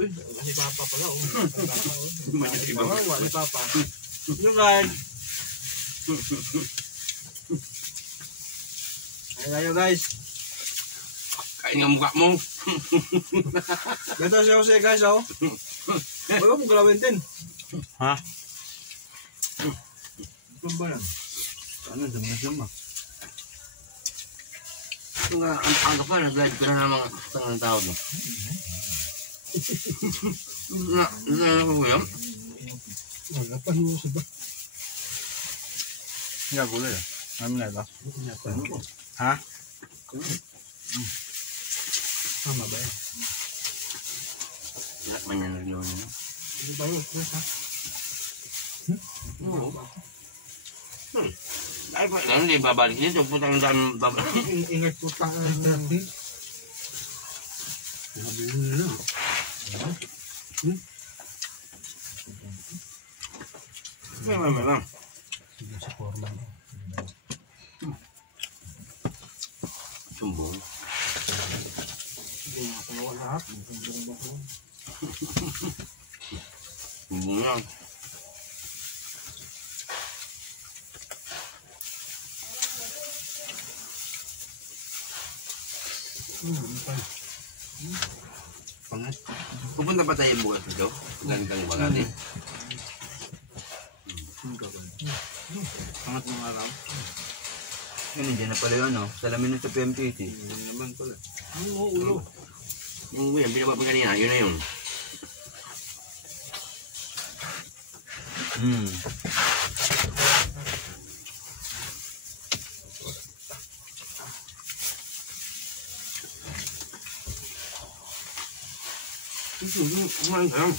Uy, si Papa pala. Wala si Papa. Yung guys. Ayan tayo guys. Kain nga mukha mo. Ganito si Jose guys, oh. Bago mo galawin din. Ha? Ito ba yan? Ano, dami-dami. Ito nga, ang kapal, nag-live ka na ng mga tangang tao mo. Na ko yan? Wala pa nyo sa ba? Nga gulay ah. Ano na ito? Ha? Tama ba yan? Lahat man yan naglawan niya. Ito tayo, Chris ha? Oo. Ay pa, ganun din babalik dito. Putang dami babalik. Ingat po tayo. Sabi nyo na. May. Sige sa forma. Sumbong. Hindi nga panawa lahat. Sumbong ba ko? Sumbong lang. Pangat. Pupunta pa tayo bukas ito. Galing kang bagati. Pangat ng araw. Yun, hindi na pala yun, no? Salamin na sa PMTT. Hindi naman pala. Oo, ulo. Yung binaba pa kanina, yun na yun. Kumain ka lang.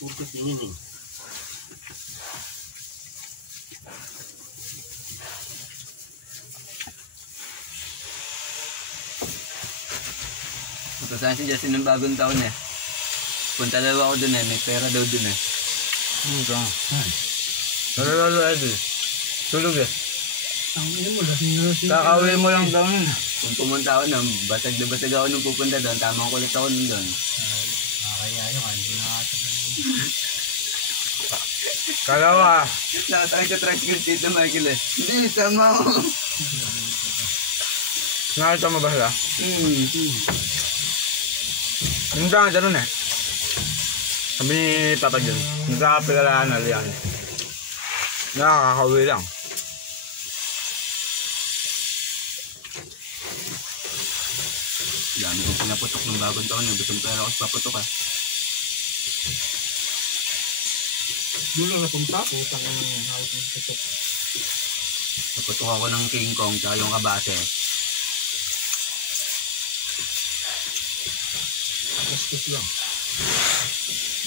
Putas ini nih. Puntahan si Justin ng bagong taon eh. Punta daw ako dun eh. May pera daw dun eh. Lalo Eddie. Tulog eh. Ang ina mo, lasing na lasing. Kakauwi mo lang daw nun. Kung pumunta ako nun, basag na basag ako nung pupunta doon. Tamang kulit ako nun doon. Kaya yun, hindi na Kalawa. Nakatay ka tricycle dito, Michael eh. Hindi, sama ako. Nakita mo ba sila? Hindi ka ganun eh. Sabi ni Papa John, nagkakapigalaan na liyan. Nakakauwi lang. Dami kong pinaputok ng bagong taon. Nagbatong pera ko sa paputok ah. doon lang napunta. Putang ang hawak ng putok. Naputok ako ng King Kong tsaka yung kabase. Gastos lang.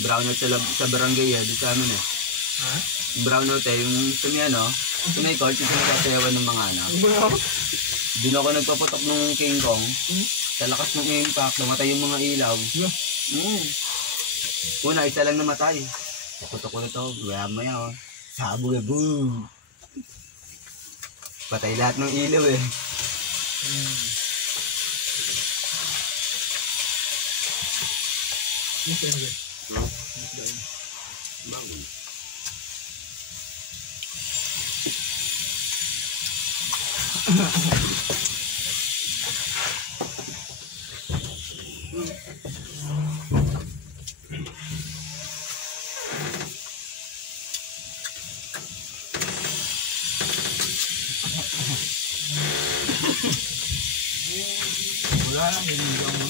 Brownout sa barangay eh. Dito sa amin eh. Ha? Brownout eh. Yung sumi ano. Sumi court yung sinakasayawan ng mga ano. Doon ako nagpaputok ng King Kong. Sa lakas ng impact, namatay yung mga ilaw. Una, isa lang namatay. Putok ulit ako, maya oh. Sabog eh, boom! Patay lahat ng ilaw eh. Bangun. Wala lang, hindi ka mo.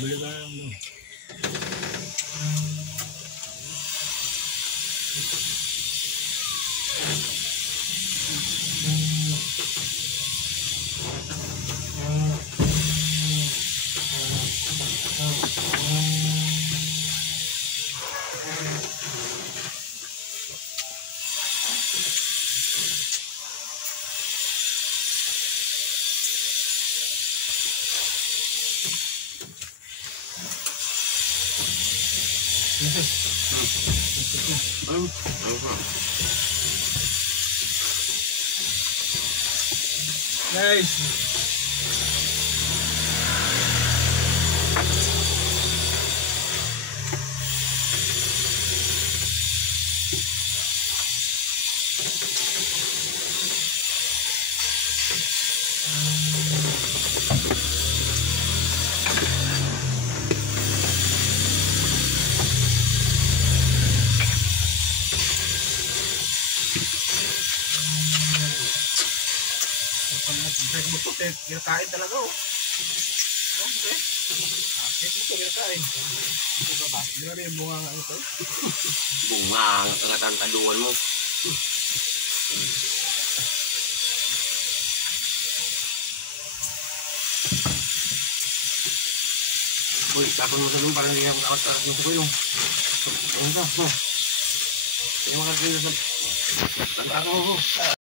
Bili ka lang doon. Guys. Break mo to, kinakain talaga oh. Okay. Break mo to, kinakain. Ito ba ba? Hindi na rin yung bunga nga ito. Bunga ang tangatantaluan mo. Uy, tapon mo sa doon parang hindi ako takot-takot mo sa kulong. Ano ka? Hindi makakita sa... Tanda ko.